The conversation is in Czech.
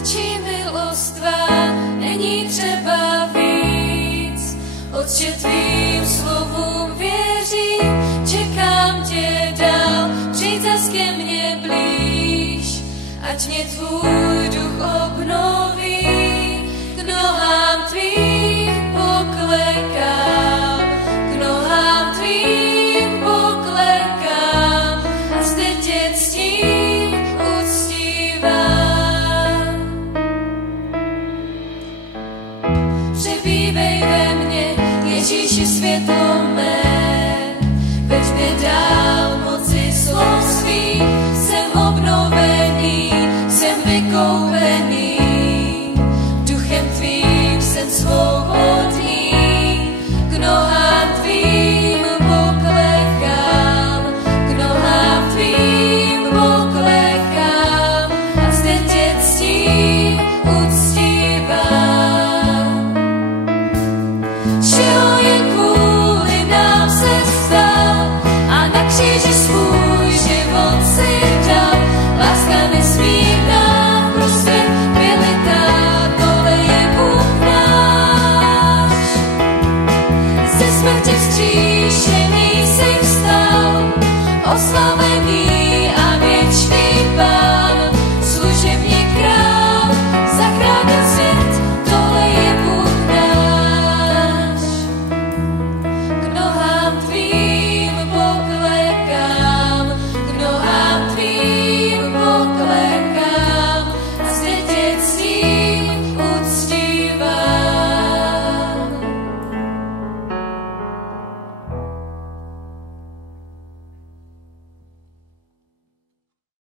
stačí milost tvá, není třeba víc. Otče, tvým slovům věřím, čekám tě dál, přijď zas ke mně blíž, ať mě tvůj duch obnoví, k nohám tvým poklekám, k nohám tvým poklekám a zde tě ctím, uctívám. Přebývej ve mně, Ježíši, světlo mé, veď mě dál moci slov svých, jsem obnovený, jsem vykoupený, duchem tvým jsem svobodný, k nohám tvým poklekám, k nohám tvým poklekám a zde tě ctím, uctívám. Všeho jen kvůli nám se vstal a na kříži svůj život si dal. Láska nesmírná, pro svět vylitá, tohle je Bůh náš. Ze smrti vzkříšený si vstal, oslavený a věčný Pán, služební král, zachránil svět, tohle je Bůh náš. K nohám tvým poklekám, k nohám tvým poklekám a zde tě ctím,